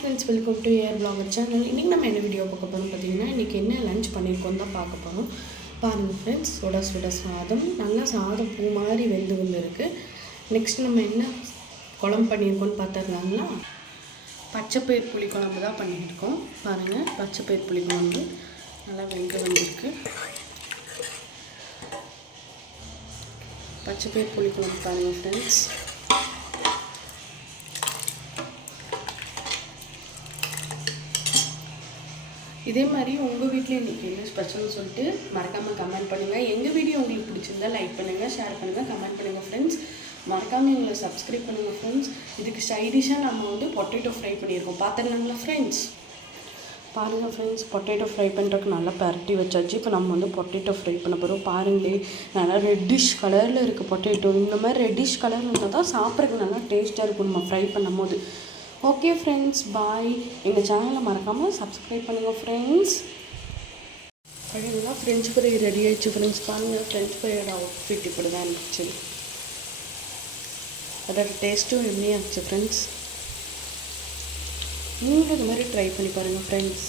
Friends, welcome to air blogger channel. இன்றைக்கி நம்ம என்ன வீடியோ பார்க்க போகிறோம் பார்த்தீங்கன்னா, இன்றைக்கி என்ன லஞ்ச் பண்ணியிருக்கோம் தான் பார்க்க போகிறோம். பாருங்கள் ஃப்ரெண்ட்ஸ், சுட சுட சாதம், நல்லா சாதம் பூ மாதிரி வெந்து இருக்குது. நெக்ஸ்ட் நம்ம என்ன குழம்பு பண்ணியிருக்கோன்னு பார்த்துருந்தாங்களா, பச்சைப்பயிர் புளி குழம்பு தான் பண்ணியிருக்கோம். பாருங்கள், பச்சைப்பயிர் புளி குழம்பு நல்லா வந்திருக்கு. பச்சைப்பயிர் புளி குழம்பு பாருங்கள் ஃப்ரெண்ட்ஸ். இதே மாதிரி உங்கள் வீட்டில் இன்றைக்கி என்ன ஸ்பெஷல்னு சொல்லிட்டு மறக்காமல் கமெண்ட் பண்ணுங்கள். எங்கள் வீடியோ உங்களுக்கு பிடிச்சிருந்தா லைக் பண்ணுங்கள், ஷேர் பண்ணுங்கள், கமெண்ட் பண்ணுங்கள் ஃப்ரெண்ட்ஸ். மறக்காமல் எங்களை சப்ஸ்கிரைப் பண்ணுங்கள் ஃப்ரெண்ட்ஸ். இதுக்கு சைடிஷாக நம்ம பொட்டேட்டோ ஃப்ரை பண்ணியிருக்கோம். பார்த்துக்கலாங்களா ஃப்ரெண்ட்ஸ்? பாருங்கள் ஃப்ரெண்ட்ஸ், பொட்டேட்டோ ஃப்ரை பண்ணுறதுக்கு நல்லா பரட்டி வச்சாச்சு. இப்போ நம்ம பொட்டேட்டோ ஃப்ரை பண்ண போகிறோம். பாருங்களே, நல்லா ரெட்டிஷ் கலரில் இருக்குது பொட்டேட்டோ. இந்த மாதிரி ரெட்டிஷ் கலர் இருந்தால் தான் சாப்பிட்றதுக்கு நல்லா டேஸ்ட்டாக இருக்கும் நம்ம ஃப்ரை பண்ணும் போது. ஓகே ஃப்ரெண்ட்ஸ், பாய். எங்கள் சேனலை மறக்காமல் சப்ஸ்கிரைப் பண்ணுங்கள் ஃப்ரெண்ட்ஸ். அப்படின்னா ஃப்ரெஞ்ச் ஃப்ரை ரெடி ஆகிடுச்சு ஃப்ரெண்ட்ஸ். பாருங்கள், ஃப்ரெஞ்ச் ஃப்ரையோட அவுட்ஃபிட் இப்படி தான் இருந்துச்சு. அதோட டேஸ்ட்டும் எம்மியாக இருந்துச்சு ஃப்ரெண்ட்ஸ். நீங்களும் இது மாதிரி ட்ரை பண்ணி பாருங்கள் ஃப்ரெண்ட்ஸ்.